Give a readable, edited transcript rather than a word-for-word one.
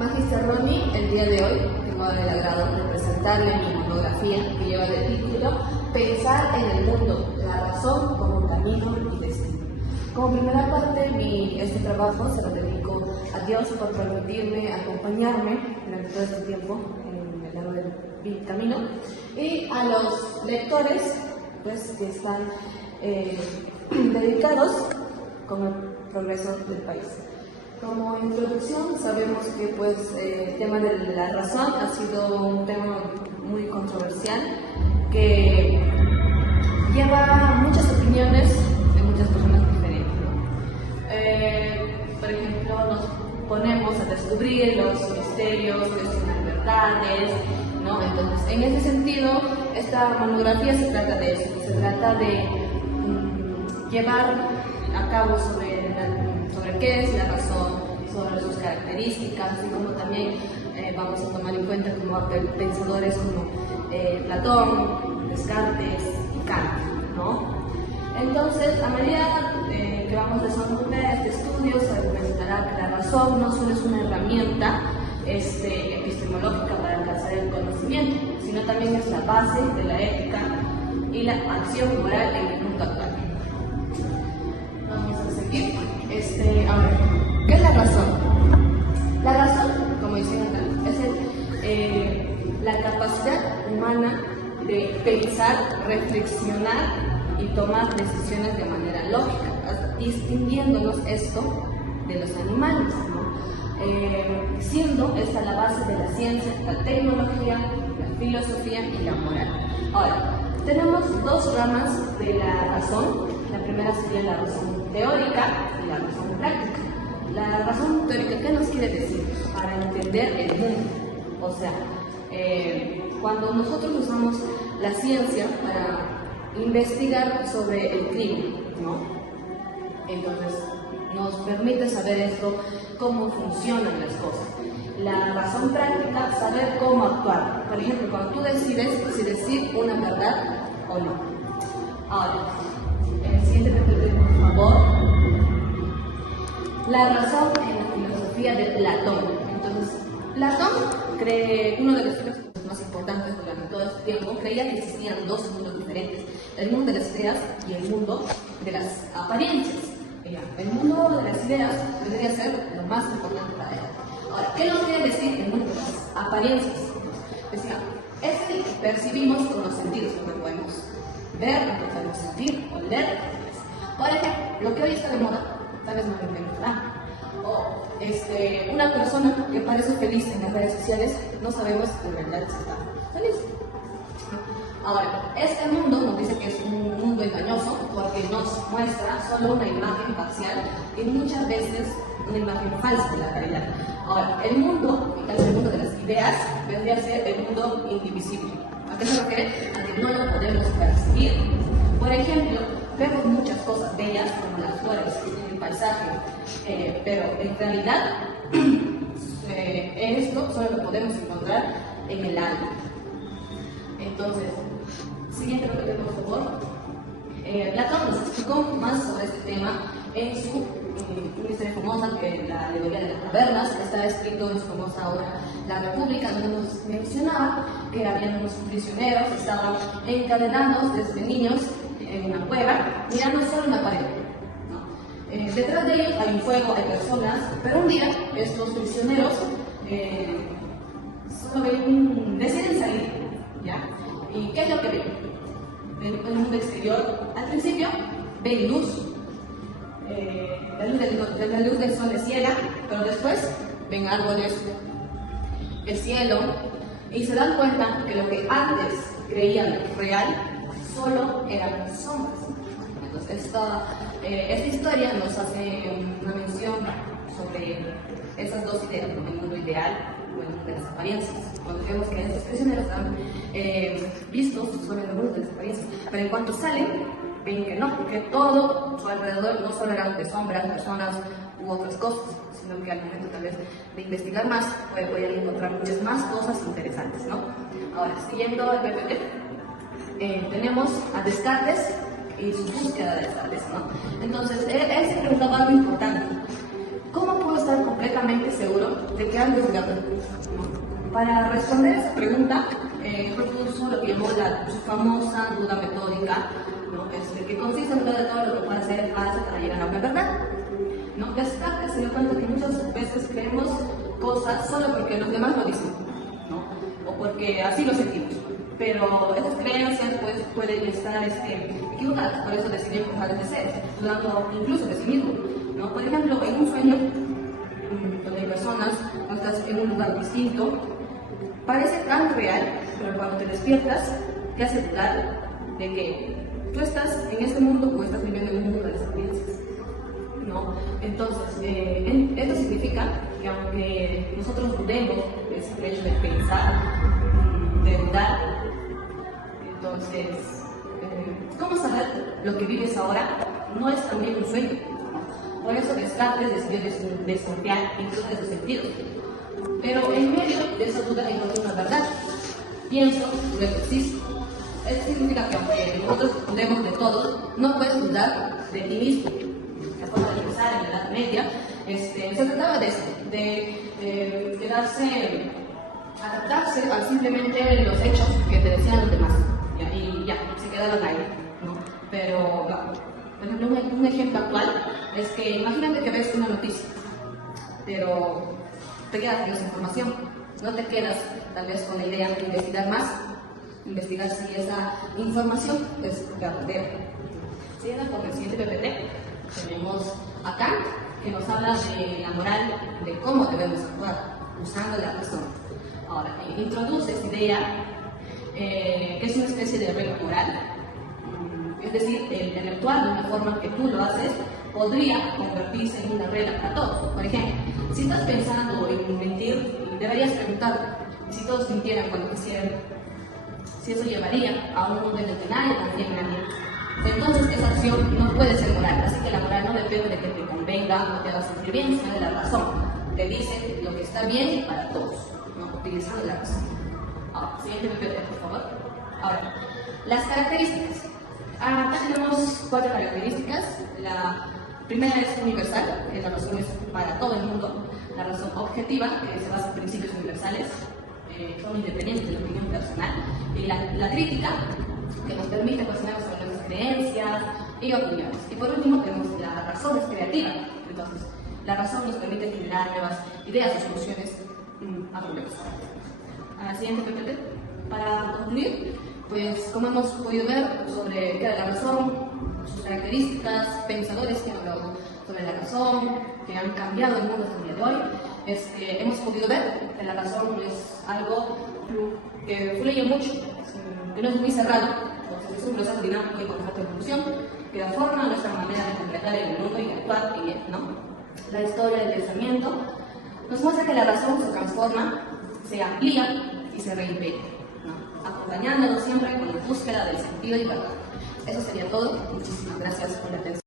Magister Ronnie, el día de hoy tengo el agrado de presentarle mi monografía que lleva de título Pensar en el mundo, la razón como un camino y destino. Como primera parte, este trabajo se lo dedico a Dios por permitirme acompañarme durante todo este tiempo en el largo de mi camino, y a los lectores pues, que están dedicados con el progreso del país. Como introducción, sabemos que pues, el tema de la razón ha sido un tema muy controversial que lleva muchas opiniones de muchas personas diferentes, ¿no? Por ejemplo, nos ponemos a descubrir los misterios, que son las verdades, ¿no? Entonces, en ese sentido, esta monografía se trata de eso, se trata de llevar a cabo sobre qué es la razón, sobre sus características, así como también vamos a tomar en cuenta como pensadores como Platón, Descartes y Kant, ¿no? Entonces, a medida que vamos desarrollando este estudio, se argumentará que la razón no solo es una herramienta epistemológica para alcanzar el conocimiento, sino también es la base de la ética y la acción moral en el mundo actual. Vamos a seguir. A ver, ¿qué es la razón? La razón, como dicen acá, es la capacidad humana de pensar, reflexionar y tomar decisiones de manera lógica, distinguiéndonos esto de los animales, ¿no? Siendo esta la base de la ciencia, la tecnología, la filosofía y la moral. Ahora, tenemos dos ramas de la razón. La primera sería la razón teórica y la razón práctica. La razón teórica, ¿qué nos quiere decir? Para entender el mundo. O sea, cuando nosotros usamos la ciencia para investigar sobre el crimen, ¿no? Entonces, nos permite saber esto, cómo funcionan las cosas. La razón práctica, saber cómo actuar. Por ejemplo, cuando tú decides si decir una verdad o no. Ahora, el siguiente por favor. La razón en la filosofía de Platón. Entonces, Platón, uno de los filósofos más importantes durante todo este tiempo, creía que existían dos mundos diferentes: el mundo de las ideas y el mundo de las apariencias. El mundo de las ideas debería ser lo más importante para él. Ahora, ¿qué nos quiere decir el mundo de las apariencias? Decía, es que percibimos con los sentidos, lo que podemos ver, lo que podemos sentir, oler. Por ejemplo, lo que hoy está de moda, tal vez no lo inventará. O una persona que parece feliz en las redes sociales, no sabemos en realidad si está feliz. Ahora, este mundo nos dice que es un mundo engañoso porque nos muestra solo una imagen parcial y muchas veces una imagen falsa de la realidad. Ahora, el mundo, en caso del mundo de las ideas, vendría a ser el mundo indivisible. ¿A qué se refiere? A que no lo podemos percibir. Por ejemplo, vemos muchas cosas bellas como las flores, el paisaje, pero en realidad esto solo lo podemos encontrar en el alma. Entonces, siguiente pregunta, por favor. Platón nos explicó más sobre este tema en su una historia famosa, que la alegoría de las cavernas. Está escrito en su famosa obra La República, donde nos mencionaba que habían unos prisioneros que estaban encadenados desde niños en una cueva, mirando solo una pared, ¿no? Detrás de ellos hay un fuego, hay personas, pero un día estos prisioneros solo deciden salir, ¿ya? ¿Y qué es lo que ven? Ven el mundo exterior. Al principio ven luz, la luz del sol les ciega, pero después ven árboles, el cielo, y se dan cuenta que lo que antes creían real solo eran sombras. Entonces, esta historia nos hace una mención sobre esas dos ideas, ¿no? El mundo ideal o el mundo de las apariencias. Cuando vemos que estos prisioneros están vistos sobre el mundo de las apariencias, pero en cuanto salen, ven que no, que todo su alrededor no solo eran de sombras, personas u otras cosas, sino que al momento tal vez de investigar más pueden encontrar muchas más cosas interesantes, ¿no? Ahora, siguiendo el PPT, tenemos a Descartes y su búsqueda de Descartes, ¿no? Entonces, él se preguntaba algo importante: ¿cómo puedo estar completamente completamente seguro de que algo es verdad, ¿no? Para responder esa pregunta, propuso lo que llamó su famosa duda metódica, ¿no? Que consiste en dudar de todo lo que pueda ser falso para llegar a una verdad, ¿no? Descartes se dio cuenta que muchas veces creemos cosas solo porque los demás lo dicen, ¿no? O porque así lo sentimos. Pero esas creencias pues, pueden estar equivocadas, por eso decidimos dejar de ser, dudando incluso de sí mismo, ¿no? Por ejemplo, en un sueño donde hay personas, cuando estás en un lugar distinto, parece tan real, pero cuando te despiertas, te hace dudar de que tú estás en este mundo o estás viviendo en un mundo de experiencias, ¿no? Entonces, esto significa que aunque nosotros dudemos del simple hecho de pensar, de dudar, entonces, ¿cómo saber lo que vives ahora? No es también un sueño, ¿no? Por eso Descartes decidió desconfiar incluso de sus sentidos. Pero en medio de esa duda encontré una verdad. Pienso, luego existo. Eso significa que aunque nosotros dudemos de todo, no puedes dudar de ti mismo. La forma de pensar en la Edad Media se trataba de eso, de quedarse, adaptarse a simplemente los hechos que te decían los demás. Y ya, se quedaron ahí, ¿no? Pero, por ejemplo, un ejemplo actual es que imagínate que ves una noticia, pero te quedas con esa información, no te quedas tal vez con la idea de investigar más, investigar si esa información es verdadera. Siguiendo con el siguiente PPT, tenemos a Kant, que nos habla de la moral, de cómo debemos actuar, usando la razón. Ahora, introduce esta idea que es una especie de regla moral, es decir, el actuar de una forma que tú lo haces podría convertirse en una regla para todos. Por ejemplo, si estás pensando en mentir, deberías preguntar si todos mintieran cuando quisieran, si eso llevaría a un mundo en el que nadie confía en nadie. Entonces esa acción no puede ser moral, así que la moral no depende de que te convenga o te haga sentir bien, sino de la razón. Te dice lo que está bien para todos, ¿no? Utilizando la razón. Ahora, siguiente PPT, por favor. Ahora, las características. Acá tenemos 4 características. La primera es universal, que la razón es para todo el mundo. La razón objetiva, que se basa en principios universales, son independientes de la opinión personal. Y la crítica, que nos permite cuestionar sobre nuestras creencias y opiniones. Y por último tenemos la razón es creativa. Entonces, la razón nos permite generar nuevas ideas o soluciones a problemas. Siguiente PPT. Para concluir, pues como hemos podido ver sobre qué era la razón, sus características, pensadores que han hablado sobre la razón, que han cambiado el mundo hasta el día de hoy, hemos podido ver que la razón es algo que fluye mucho, que no es muy cerrado, entonces es un proceso dinámico y con constante evolución que da forma a nuestra manera de completar el mundo y de actuar en él, ¿no? La historia del pensamiento nos muestra que la razón se transforma, se amplía y se reinventa, ¿no? Acompañándonos siempre con la búsqueda del sentido y verdad. Eso sería todo. Muchísimas gracias por la atención.